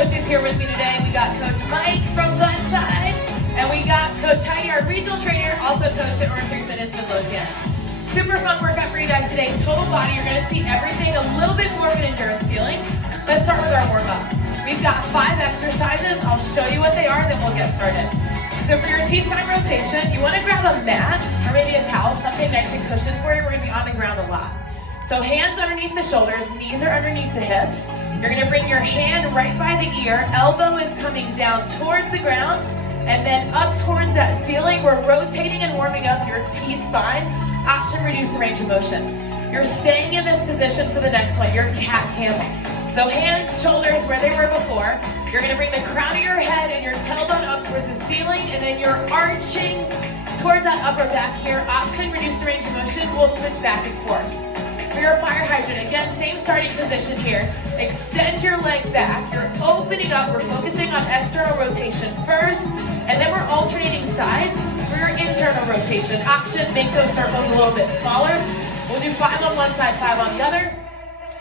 coaches here with me today. We got Coach Mike from Glenside, and we got Coach Heidi, our regional trainer, also coach at Orangetheory Fitness Midlothian. Super fun workout for you guys today. Total body, you're gonna see everything a little bit more of an endurance feeling. Let's start with our warm-up. We've got 5 exercises. I'll show you what they are, then we'll get started. So for your T-spine rotation, you wanna grab a mat or maybe a towel, something nice and cushioned for you. We're gonna be on the ground a lot. So hands underneath the shoulders, knees are underneath the hips. You're gonna bring your hand right by the ear, elbow is coming down towards the ground, and then up towards that ceiling. We're rotating and warming up your T-spine. Option, reduce the range of motion. You're staying in this position for the next one, your cat camel. So hands, shoulders where they were before. You're gonna bring the crown of your head and your tailbone up towards the ceiling, and then you're arching towards that upper back here. Option, reduce the range of motion. We'll switch back and forth. For your fire hydrant, again, same starting position here. Extend your leg back. You're opening up. We're focusing on external rotation first, and then we're alternating sides for your internal rotation. Option, make those circles a little bit smaller. We'll do 5 on one side, 5 on the other.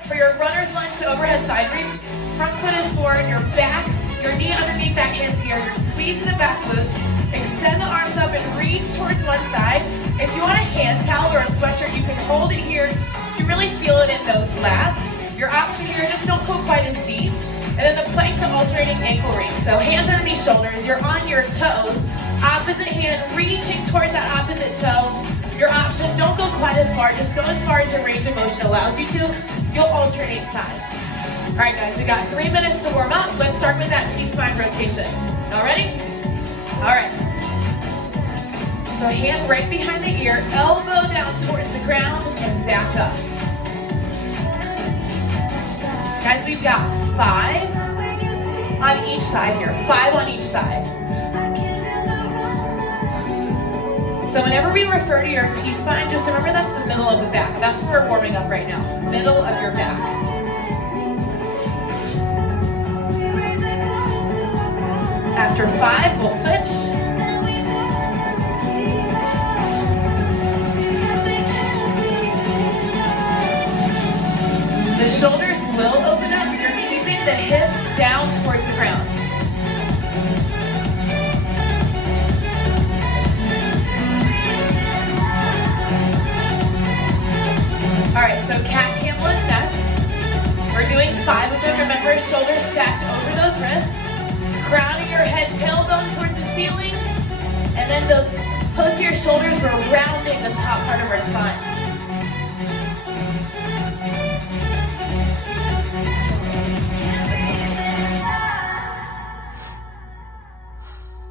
For your runner's lunge to overhead side reach, front foot is forward, your back, your knee underneath that hand here. You're squeezing the back glute. Extend the arms up and reach towards one side. If you want a hand towel or a sweatshirt, you can hold it here to really feel it in those lats. Your option here, just don't go quite as deep. And then the plank to alternating ankle reach. So hands underneath shoulders, you're on your toes. Opposite hand reaching towards that opposite toe. Your option, don't go quite as far, just go as far as your range of motion allows you to. You'll alternate sides. All right guys, we got 3 minutes to warm up. Let's start with that T-spine rotation. All ready? All right. So hand right behind the ear, elbow down towards the ground, and back up. Guys, we've got 5 on each side here, 5 on each side. So whenever we refer to your T-spine, just remember that's the middle of the back. That's where we're warming up right now, middle of your back. After 5, we'll switch. The shoulders will open up. You're keeping the hips down towards the ground. All right, so cat camel is next. We're doing 5 of them. Remember, shoulders stacked over those wrists. Crown of your head, tailbone towards the ceiling. And then those posterior shoulders, we're rounding the top part of our spine.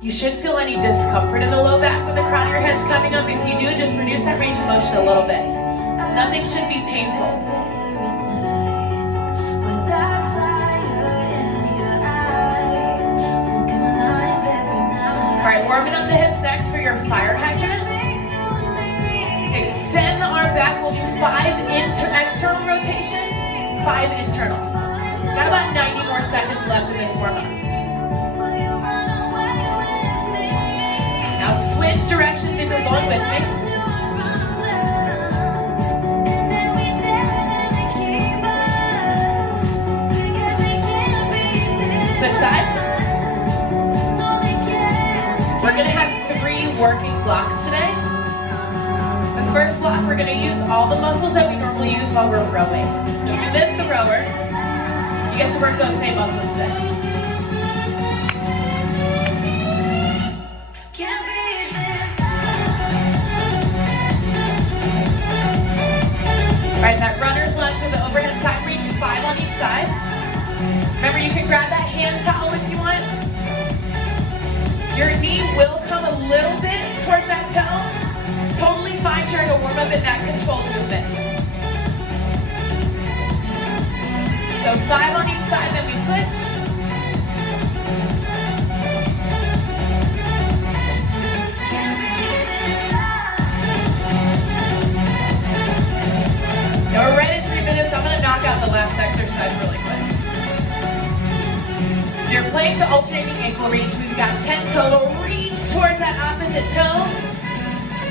You shouldn't feel any discomfort in the low back when the crown of your head's coming up. If you do, just reduce that range of motion a little bit. Nothing should be painful. All right, warming up the hips next for your fire hydrant. Extend the arm back. We'll do 5 external rotation, 5 internal. Got about 90 more seconds left in this warm-up. Now switch directions if you're going with me. Switch sides. We're going to have 3 working blocks today. The first block, we're going to use all the muscles that we normally use while we're rowing. So if you miss the rower, you get to work those same muscles today. All right, that runner's lunge with the overhead side reach, 5 on each side. Remember, you can grab that hand towel if you want. Your knee will come a little bit towards that toe. Totally fine here to warm up in that controlled movement. So 5 on each side, then we switch. Now we're right at 3 minutes. I'm going to knock out the last exercise really quick. So you're playing to alternating ankle reach. We've got 10 total. Reach towards that opposite toe.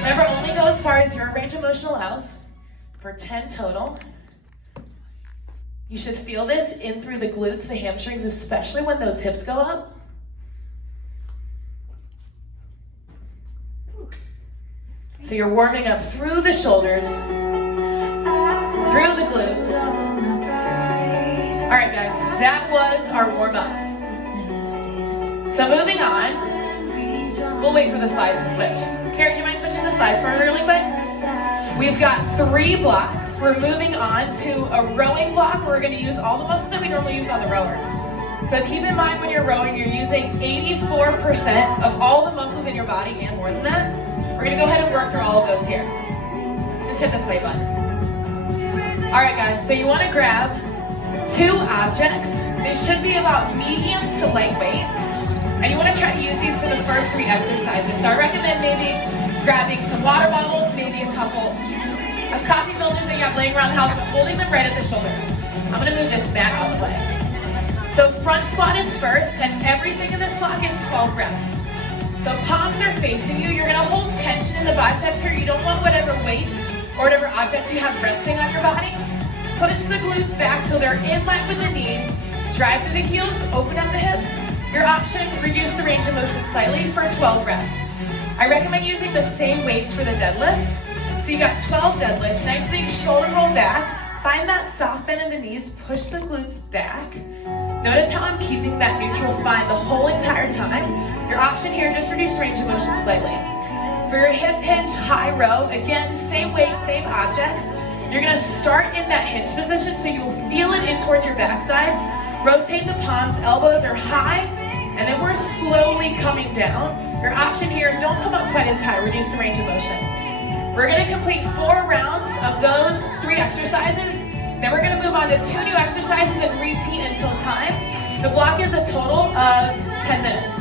Remember, only go as far as your range of motion allows for 10 total. You should feel this in through the glutes, the hamstrings, especially when those hips go up. So you're warming up through the shoulders, through the glutes. All right, guys, that was our warm-up. So moving on, we'll wait for the slides to switch. Kara, do you mind switching the slides for me really quick? We've got 3 blocks. We're moving on to a rowing block. We're going to use all the muscles that we normally use on the rower. So keep in mind when you're rowing, you're using 84% of all the muscles in your body and more than that. We're going to go ahead and work through all of those here. Just hit the play button. All right, guys, so you want to grab 2 objects. They should be about medium to lightweight. And you want to try to use these for the first 3 exercises. So I recommend maybe grabbing some water bottles, maybe a couple of coffee filters that you have laying around the house, but holding them right at the shoulders. I'm going to move this mat out of the way. So front squat is first, and everything in this block is 12 reps. So palms are facing you. You're going to hold tension in the biceps here. You don't want whatever weights or whatever objects you have resting on your body. Push the glutes back till they're in line with the knees. Drive through the heels, open up the hips. Your option, reduce the range of motion slightly for 12 reps. I recommend using the same weights for the deadlifts. So you got 12 deadlifts, nice big shoulder roll back. Find that soft bend in the knees, push the glutes back. Notice how I'm keeping that neutral spine the whole entire time. Your option here, just reduce range of motion slightly. For your hip hinge, high row, again, same weight, same objects. You're gonna start in that hinge position so you'll feel it in towards your backside. Rotate the palms, elbows are high, and then we're slowly coming down. Your option here, don't come up quite as high, reduce the range of motion. We're gonna complete 4 rounds of those 3 exercises. Then we're gonna move on to 2 new exercises and repeat until time. The block is a total of 10 minutes.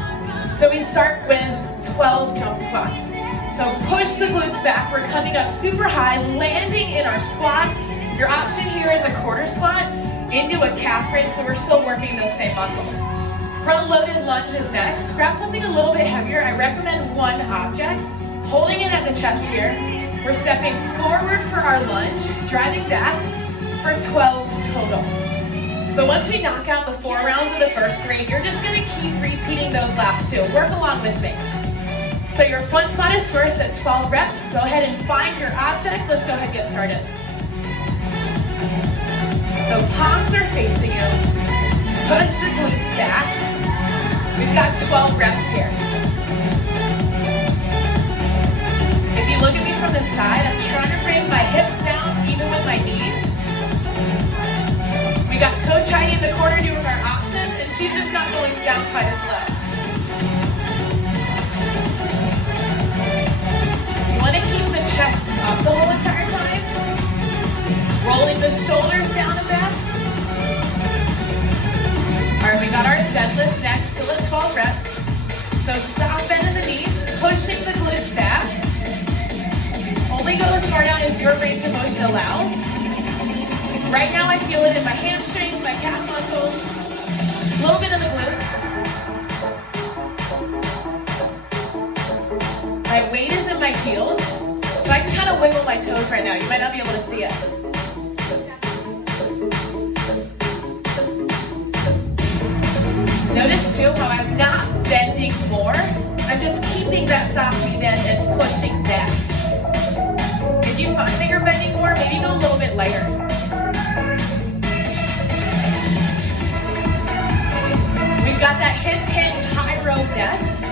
So we start with 12 jump squats. So push the glutes back, we're coming up super high, landing in our squat. Your option here is a quarter squat into a calf raise, so we're still working those same muscles. Front loaded lunge is next. Grab something a little bit heavier. I recommend 1 object. Holding it at the chest here. We're stepping forward for our lunge, driving back for 12 total. So once we knock out the 4 rounds of the first 3, you're just gonna keep repeating those last 2. Work along with me. So your front squat is first at 12 reps. Go ahead and find your objects. Let's go ahead and get started. So palms are facing you. Push the glutes back. We've got 12 reps here. If you look at me from the side, I'm trying to bring my hips down even with my knees. We got Coach Heidi in the corner doing our option, and she's just not going down quite as low. You want to keep the chest up the whole entire time. Rolling the shoulders down and back. All right, we got our deadlifts next, still at 12 reps. So soft bend in the knees, pushing the glutes back. Only go as far down as your range of motion allows. Right now I feel it in my hamstrings, my calf muscles, a little bit in the glutes. My weight is in my heels, so I can kind of wiggle my toes right now. You might not be able to see it. Notice too how I'm not bending more. I'm just keeping that soft knee bend and pushing back. If you find that you're bending more, maybe go a little bit lighter. We've got that hip hinge high row next.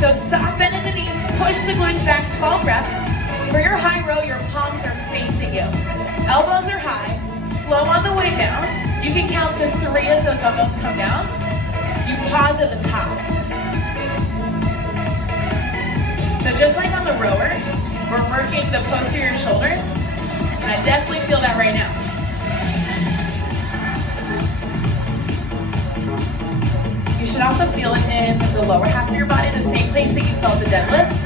So soft bend in the knees, push the glutes back 12 reps. For your high row, your palms are facing you. Elbows are high, slow on the way down. You can count to 3 as those elbows come down. You pause at the top. So just like on the rower, we're working the posterior shoulders, and I definitely feel that right now. You should also feel it in the lower half of your body, the same place that you felt the deadlifts.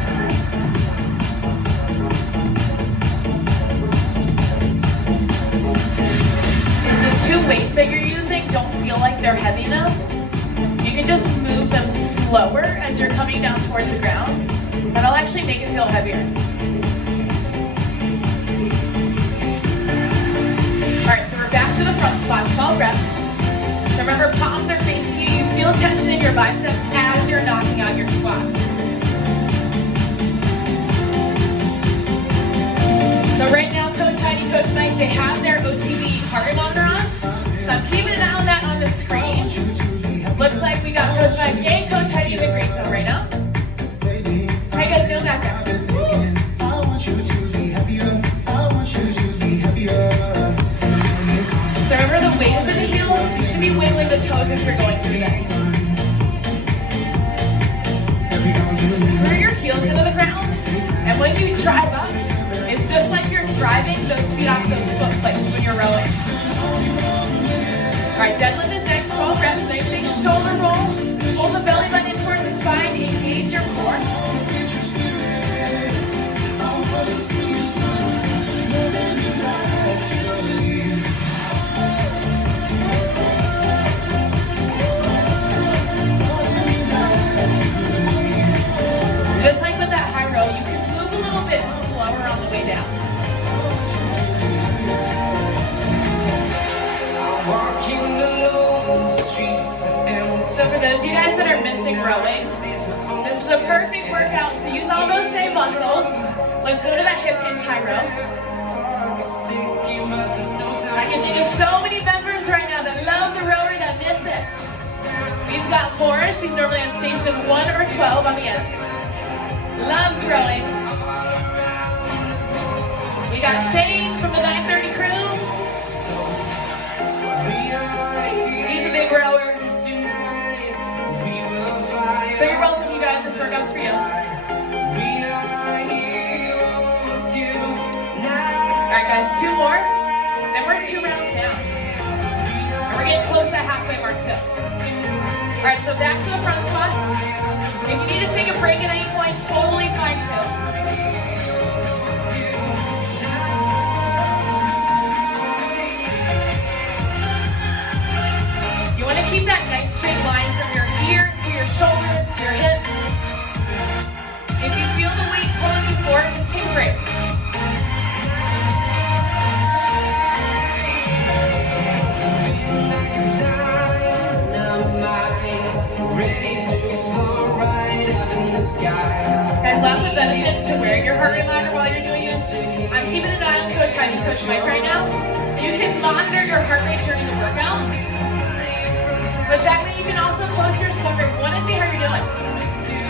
If the 2 weights that you're using don't feel like they're heavy enough, you can just move them slower as you're coming down towards the ground. That'll actually make it feel heavier. All right, so we're back to the front squat, 12 reps. So remember, palms are facing you. You feel tension in your biceps as you're knocking out your squats. So right now, Coach Heidi, Coach Mike, they have their OTB heart rate monitor on. So I'm keeping an eye on that on the screen. Looks like we got Coach Mike and Coach Heidi in the green zone right now. How you guys doing back there? So remember, the weight is in the heels. You should be wiggling the toes as you're going through this. Screw your heels into the ground. And when you drive up, it's just like you're driving those feet off those foot plates when you're rowing. All right, deadlift is next, 12 reps. Nice big shoulder roll. Hold the belly button towards the spine. Engage your core. Just like with that high row, you can move a little bit slower on the way down. So for those of you guys that are missing rowing, this is a perfect workout to use all those same muscles. Let's go to that hip hinge high row. I can think of so many members right now that love the rower that miss it. We've got Maura, she's normally on station 1 or 12 on the end. Loves rowing. We got Shane from the 930 crew. He's a big rower. So you're welcome, you guys. This workout's for you. Alright guys, 2 more. Then we're 2 rounds down. And we're getting close to that halfway mark too. Alright, so back to the front squats. If you need to take a break at any point, totally fine too. You want to keep that nice straight line from your ear to your shoulders to your hips. If you feel the weight pulling you forward, just take a break. Guys, lots of benefits to wearing your heart rate monitor while you're doing it. I'm keeping an eye on Coach Heidi, Coach Mike right now. You can monitor your heart rate during the workout. But that way you can also post your stomach. We want to see how you're doing.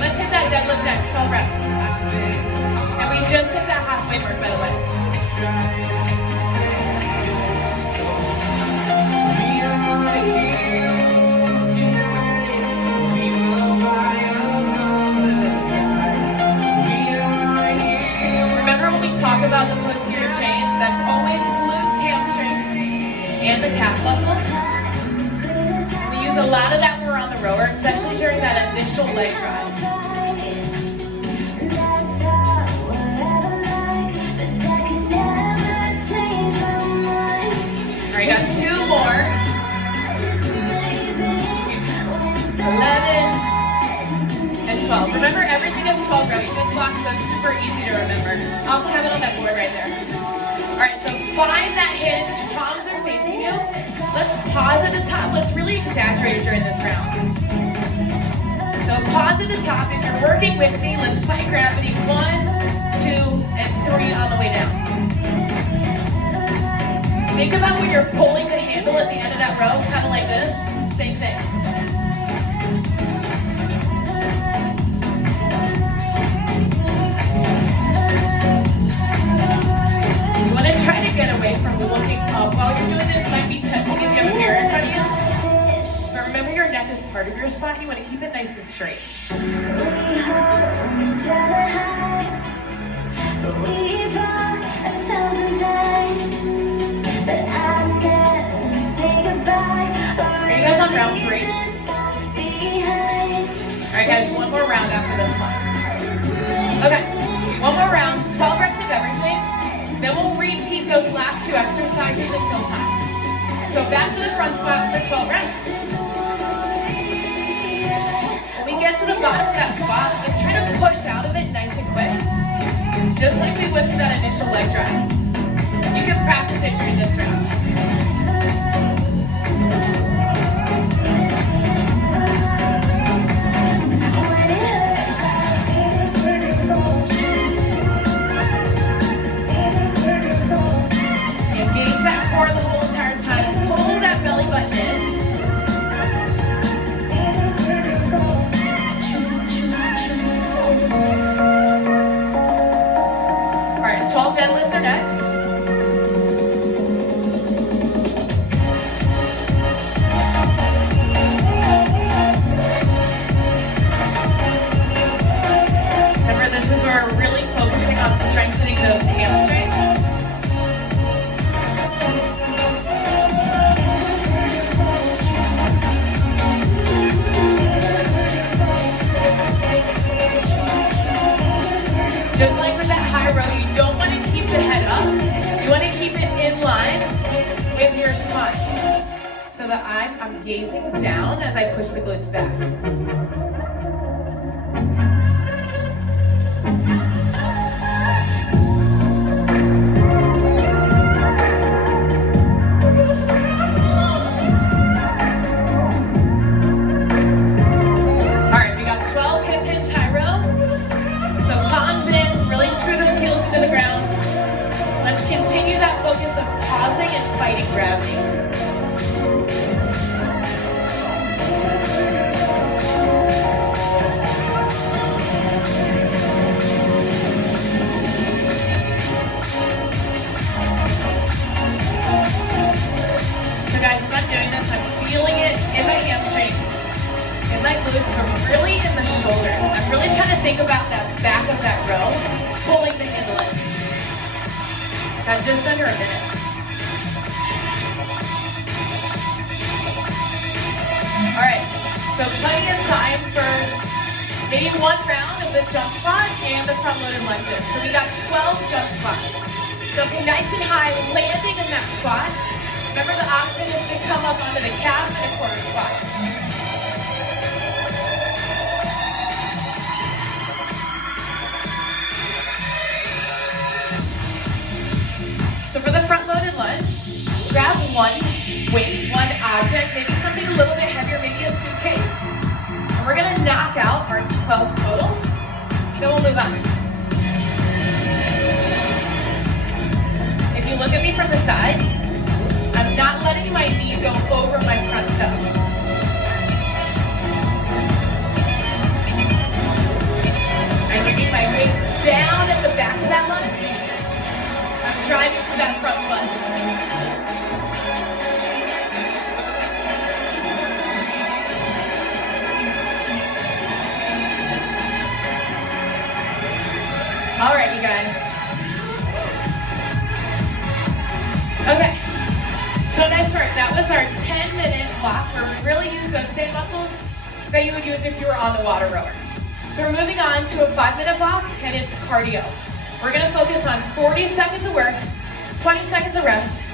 Let's hit that deadlift next, 12 reps. And we just hit that halfway mark, by the way. Remember when we talk about the posterior chain? That's always glutes, hamstrings, and the calf muscles. We use a lot of that when we're on the rower, especially during that initial leg drive. All right, got 2 more. 11 and 12. Remember, everything is 12 reps. This block, so it's super easy to remember. I also have it on that board right there. All right, so find that hinge. Palms are facing you. Let's pause at the top. Let's really exaggerate it during this round. So pause at the top. If you're working with me, let's fight gravity. 1, 2, and 3 on the way down. Think about when you're pulling the handle at the end of that rope, kind of like this. Same thing. You want to try to get away from looking up. While you're doing this, it might be tempting if you have a mirror in front of you. But remember, your neck is part of your spine. You want to keep it nice and straight. We hold each other high, but we fall 1,000 times. But I never say goodbye. Are you guys on round 3? Alright guys, 1 more round after this one. Okay, 1 more round, 12 reps of everything. Then we'll repeat those last 2 exercises until time. So back to the front squat for 12 reps. When we get to the bottom of that squat, let's try to push out of it nice and quick. Just like we would for that initial leg drive. You can practice it during this round. Engage that core the whole entire time. Pull that belly button in. All right, 12 deadlifts are next. Remember, this is where we're really focusing on strengthening those hamstrings. Just like with that high row, you don't want to keep the head up. You want to keep it in line with your spine. So that I'm gazing down as I push the glutes back. All right, we got 12 hip hinge high row. So palms in, really screw those heels into the ground. Let's continue that focus of pausing and fighting gravity. So guys, as I'm doing this, I'm feeling it in my hamstrings, in my glutes, but really in the shoulders. I'm really trying to think about that back of that row, pulling the handle in. Got just under a minute. All right, so plenty of time for maybe one round of the jump spot and the front loaded lunges. So we got 12 jump spots. Jumping nice and high, landing in that spot. Remember, the option is to come up onto the calf and a quarter squat. So for the front loaded lunge, grab one weight, one object, maybe something a little bit heavier, maybe a suitcase. And we're gonna knock out our 12 total, then we'll move on. If you look at me from the side, I'm not letting my knee go over my front toe. I'm bringing my weight down at the back of that lunge. I'm driving for that front lunge. All right, you guys. Okay. So nice work. That was our 10-minute block where we really use those same muscles that you would use if you were on the water rower. So we're moving on to a 5-minute block, and it's cardio. We're gonna focus on 40 seconds of work, 20 seconds of rest,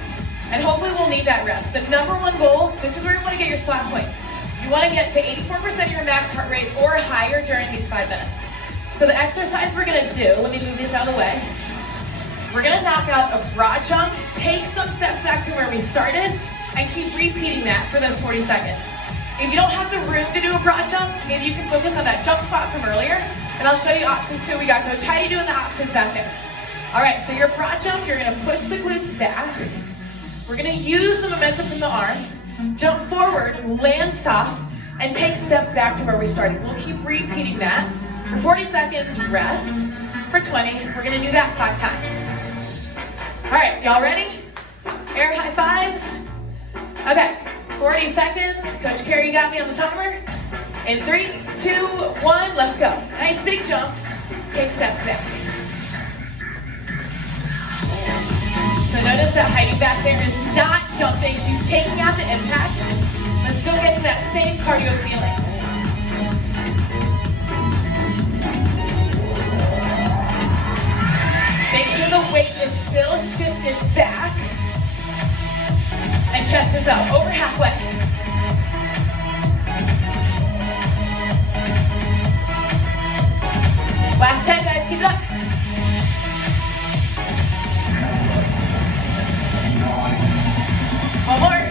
and hopefully we'll need that rest. The number one goal, this is where you wanna get your splat points. You wanna get to 84% of your max heart rate or higher during these 5 minutes. So the exercise we're gonna do, let me move these out of the way. We're gonna knock out a broad jump, take some steps back to where we started, and keep repeating that for those 40 seconds. If you don't have the room to do a broad jump, maybe you can focus on that jump spot from earlier, and I'll show you options too. We got Coach Heidi doing the options back there. All right, so your broad jump, you're gonna push the glutes back. We're gonna use the momentum from the arms, jump forward, land soft, and take steps back to where we started. We'll keep repeating that for 40 seconds, rest. For 20, we're gonna do that 5 times. All right, y'all ready? Air high fives. Okay, 40 seconds. Coach Carey, you got me on the timer. In 3, 2, 1, let's go. Nice big jump. Take steps back. So notice that Heidi back there is not jumping. She's taking out the impact, but still getting that same cardio feeling. Make sure the weight is still shifted back. And chest is up, over halfway. Last 10, guys, keep it up. One more.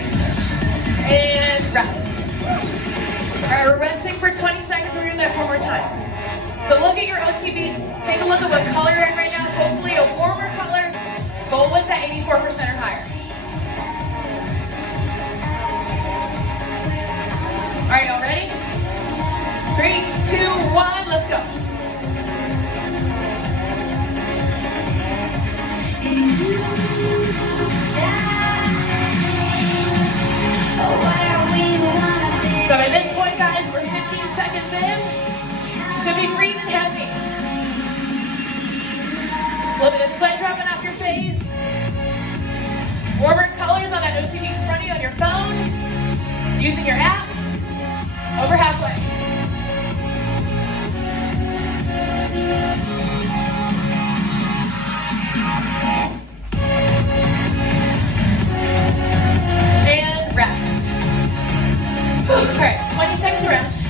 little bit of sweat dropping off your face. Warmer colors on that OTV in front of you on your phone. Using your app. Over halfway. And rest. Alright, 20 seconds of rest.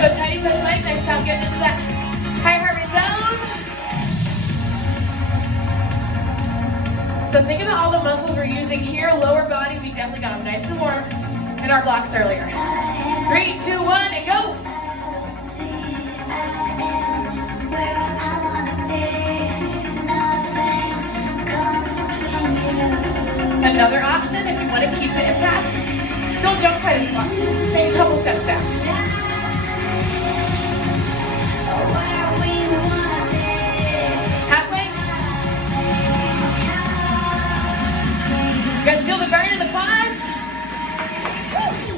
Coach Heidi, Coach Mike, nice job getting into that high heart rate zone. So think about all the muscles we're using here. Lower body, we definitely got them nice and warm in our blocks earlier. 3, 2, 1, and go. Another option, if you want to keep the impact, don't jump quite as far. Take a couple steps back. Halfway. You guys feel the burn in the quads?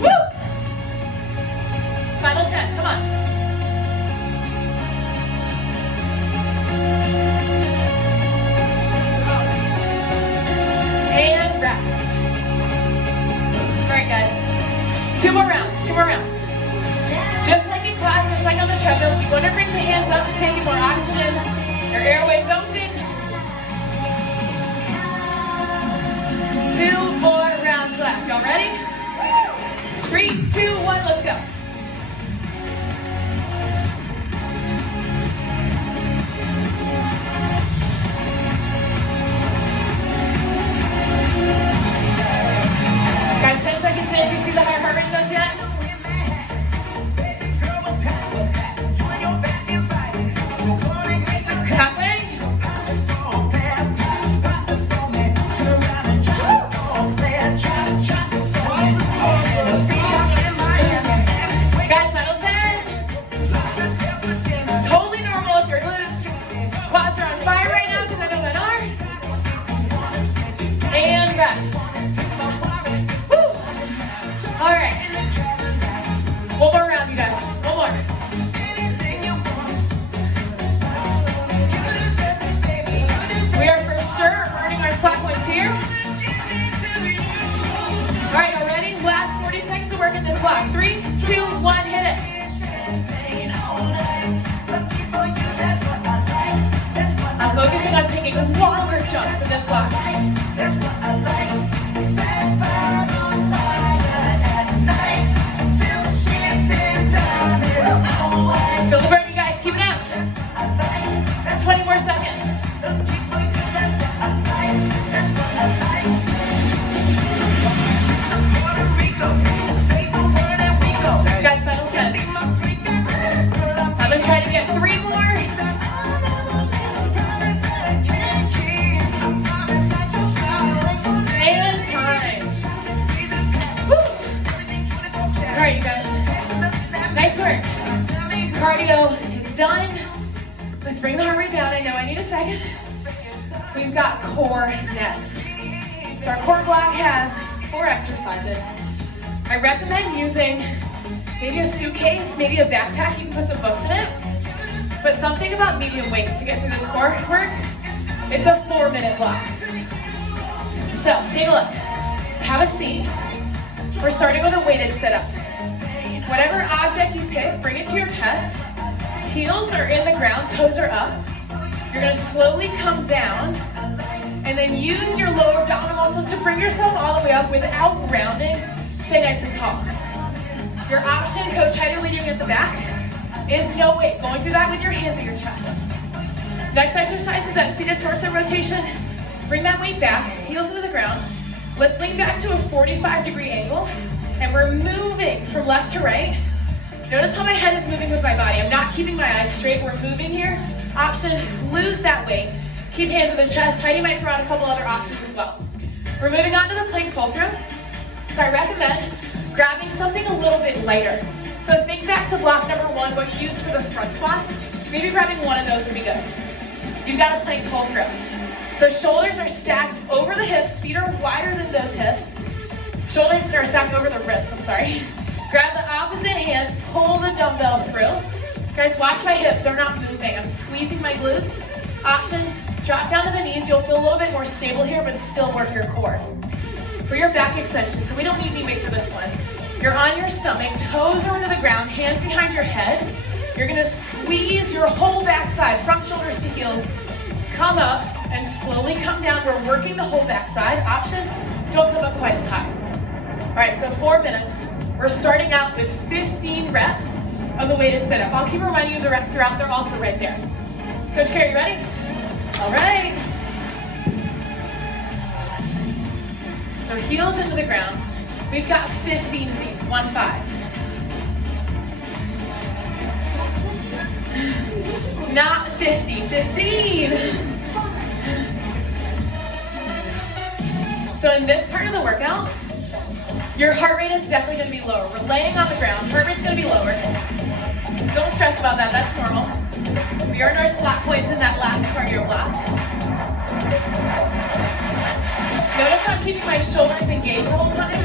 Woo! Final 10, come on. And rest. All right, guys. 2 more rounds, 2 more rounds. Just like in class, just like on the treadmill, you want to bring the hands up to take in more oxygen. Your airways open. 2 more rounds left. Y'all ready? 3, 2, 1, let's go. Guys, 10 seconds in. Do you see the higher heart rate zones yet? Halfway? Guys, final 10. Totally normal if you're loose. Quads are on fire right now because I know mine are. And rest. Woo. All right. One more round, you guys. One more. We are for sure earning our spot points here. All right, y'all ready? Last 40 seconds to work at this block. 3, 2, 1, hit it. I'm focusing on taking longer jumps in this block. Feel the burn, you guys. Keep it up. 20 more seconds. Guys, final 10. I'm gonna try to get 3 more. And time. Woo. All right, you guys. Nice work. Cardio is done. Let's bring the heart rate down. I know I need a second. We've got core next. So our core block has 4 exercises. I recommend using maybe a suitcase, maybe a backpack. You can put some books in it. But something about medium weight to get through this core work. It's a 4-minute block. So take a look. Have a seat. We're starting with a weighted sit-up. Whatever object you pick, bring it to your chest. Heels are in the ground, toes are up. You're gonna slowly come down and then use your lower abdominal muscles to bring yourself all the way up without rounding. Stay nice and tall. Your option, Coach Heidi leading at the back, is no weight. Going through that with your hands at your chest. Next exercise is that seated torso rotation. Bring that weight back, heels into the ground. Let's lean back to a 45-degree angle, and we're moving from left to right. Notice how my head is moving with my body. I'm not keeping my eyes straight. We're moving here. Option, lose that weight. Keep hands at the chest. Heidi might throw out a couple other options as well. We're moving on to the plank pull-through. So I recommend grabbing something a little bit lighter. So think back to block number 1, what you used for the front squats. Maybe grabbing one of those would be good. You've got a plank pull-through. So shoulders are stacked over the hips. Feet are wider than those hips. Shoulders are stacked over the wrists, I'm sorry. Grab the opposite hand, pull the dumbbell through. Guys, watch my hips, they're not moving. I'm squeezing my glutes. Option, drop down to the knees. You'll feel a little bit more stable here, but still work your core. For your back extension, so we don't need knee weight for this one. You're on your stomach, toes are into the ground, hands behind your head. You're gonna squeeze your whole backside, front shoulders to heels. Come up and slowly come down. We're working the whole backside. Option, don't come up quite as high. All right, so 4 minutes. We're starting out with 15 reps of the weighted sit-up. I'll keep reminding you of the reps throughout. They're also right there. Coach Carey, you ready? All right. So heels into the ground. We've got 15 of these, 1-5. Not 50, 15. So in this part of the workout, your heart rate is definitely going to be lower. We're laying on the ground, heart rate's going to be lower. Don't stress about that, that's normal. We earn our slot points in that last cardio block. Notice how I'm keeping my shoulders engaged the whole time.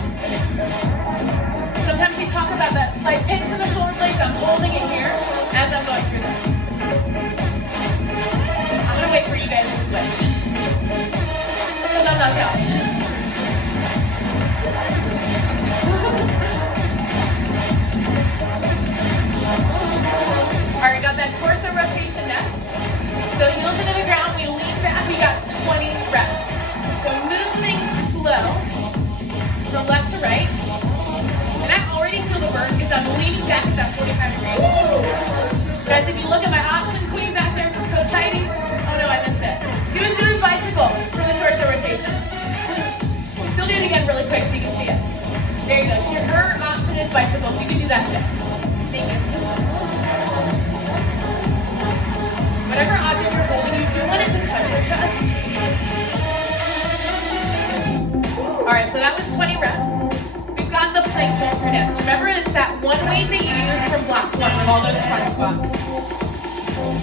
Sometimes we talk about that slight pinch in the shoulder blades. I'm holding it here as I'm going through this. I'm going to wait for you guys to switch. So no knockout. All right, we got that torso rotation next. So heels into the ground, we lean back, we got 20 reps. So moving slow from left to right. And I already feel the burn because I'm leaning back at that 45 degrees. Guys, if you look at my option queen back there from Coach Heidi, oh no, I missed it. She was doing bicycles for the torso rotation. She'll do it again really quick so you can see it. There you go. Her option is bicycles. You can do that too. Thank you. Whatever object you're holding, you do want it to touch your chest. All right, so that was 20 reps. We've got the plank ball for next. Remember, it's that one weight that you use from block one with all those front squats.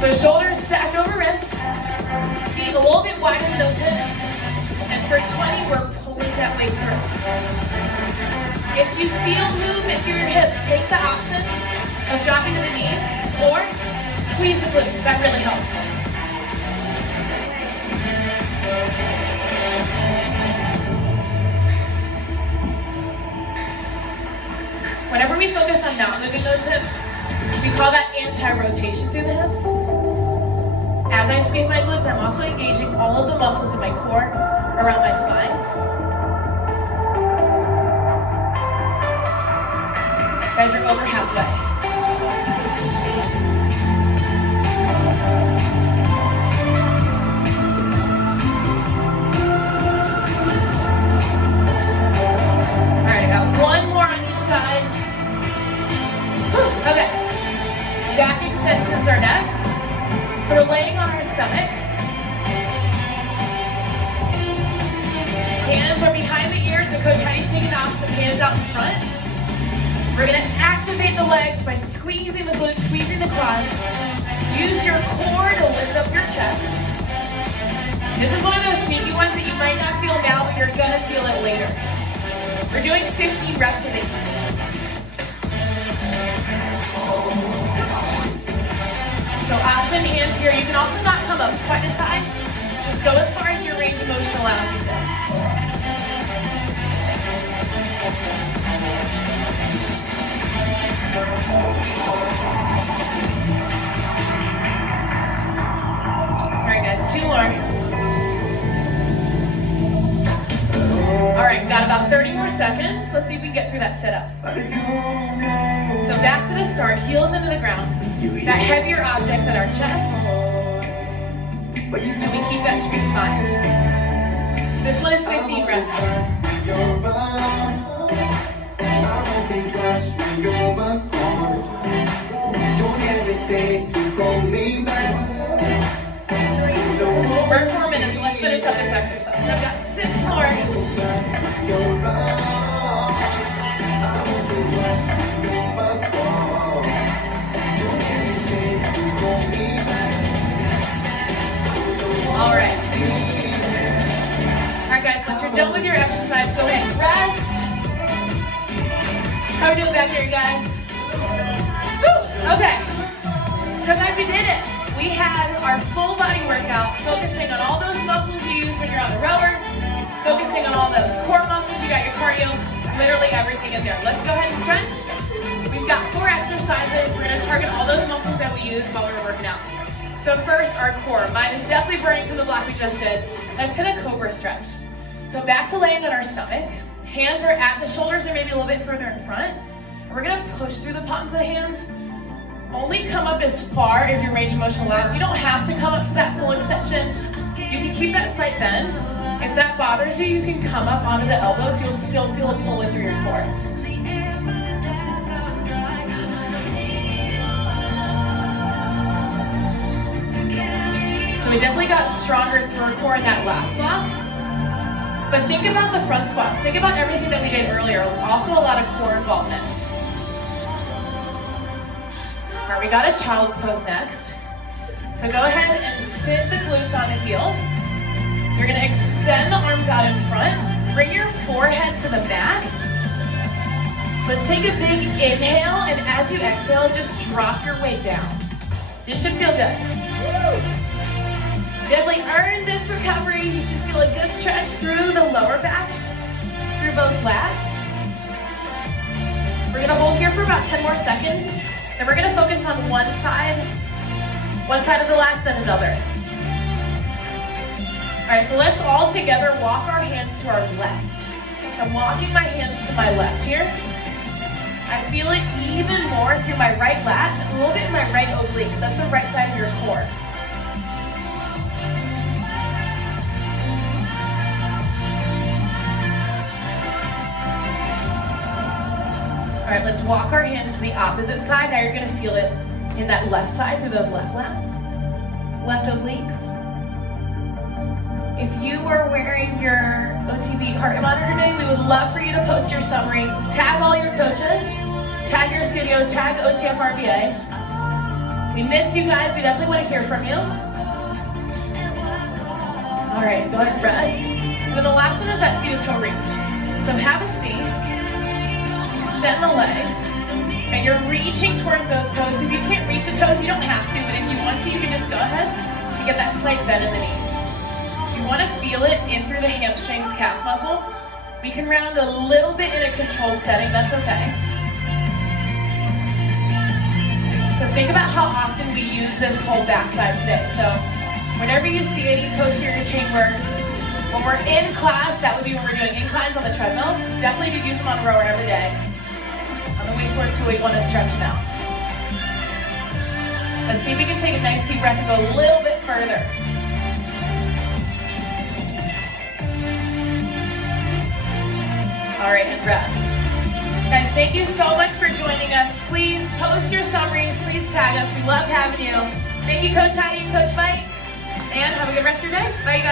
So shoulders stacked over wrists, feet a little bit wider than those hips, and for 20, we're pulling that weight through. If you feel movement through your hips, take the option of dropping to the knees or squeeze the glutes. That really helps. Whenever we focus on not moving those hips, we call that anti-rotation through the hips. As I squeeze my glutes, I'm also engaging all of the muscles in my core around my spine. You guys are over halfway. One more on each side. Whew, okay. Back extensions are next. So we're laying on our stomach. Hands are behind the ears. So Coach Heidi's taking off, the hands out in front. We're going to activate the legs by squeezing the glutes, squeezing the quads. Use your core to lift up your chest. This is one of those sneaky ones that you might not feel now, but you're going to feel it later. We're doing 15 reps of these. So option hands here. You can also not come up quite as high. Just go as far as your range of motion allows you to. All right, guys, 2 more. All right, got about 30 more seconds. Let's see if we can get through that sit-up. So back to the start, heels into the ground. That heavier objects at our chest. And we keep that straight spine. This one is 15 reps. We're at 4 minutes, so let's finish up this exercise. I've got 6 more. All right. All right, guys, once you're done with your exercise, go ahead and rest. How are we doing back here, you guys? Woo! Okay. Sometimes we did it. we had our full body workout, focusing on all those muscles you use when you're on the rower, focusing on all those core muscles, you got your cardio, literally everything in there. Let's go ahead and stretch. We've got 4 exercises. We're gonna target all those muscles that we use while we're working out. So first, our core. Mine is definitely burning from the block we just did. Let's hit a cobra stretch. So back to laying on our stomach. Hands are at the shoulders or maybe a little bit further in front. And we're gonna push through the palms of the hands. Only come up as far as your range of motion allows. You don't have to come up to that full extension. You can keep that slight bend. If that bothers you, you can come up onto the elbows. You'll still feel a pull in through your core. So we definitely got stronger through our core in that last block. But think about the front squats. Think about everything that we did earlier. Also a lot of core involvement. All right, we got a child's pose next. So go ahead and sit the glutes on the heels. You're gonna extend the arms out in front. Bring your forehead to the mat. Let's take a big inhale, and as you exhale, just drop your weight down. This should feel good. Woo! Definitely earn this recovery. You should feel a good stretch through the lower back, through both lats. We're gonna hold here for about 10 more seconds. Then we're gonna focus on one side of the lats, then another. All right, so let's all together walk our hands to our left. So I'm walking my hands to my left here. I feel it even more through my right lat, and a little bit in my right oblique, because that's the right side of your core. All right, let's walk our hands to the opposite side. Now you're gonna feel it in that left side through those left lats, left obliques. If you are wearing your OTB heart monitor today, we would love for you to post your summary. Tag all your coaches, tag your studio, tag OTFRBA. We miss you guys. We definitely want to hear from you. All right, go ahead and rest. And then the last one is that seated toe reach. So have a seat. Extend the legs, and you're reaching towards those toes. If you can't reach the toes, you don't have to, but if you want to, you can just go ahead and get that slight bend in the knees. You want to feel it in through the hamstrings, calf muscles. We can round a little bit in a controlled setting, that's okay. So think about how often we use this whole backside today. So whenever you see any posterior chain work, when we're in class, that would be when we're doing inclines on the treadmill. Definitely do use them on the rower every day. On the week 4 till we want to stretch them out. Let's see if we can take a nice deep breath and go a little bit further. All right, and rest. Guys, thank you so much for joining us. Please post your summaries. Please tag us. We love having you. Thank you, Coach Heidi and Coach Mike. And have a good rest of your day. Bye, you guys.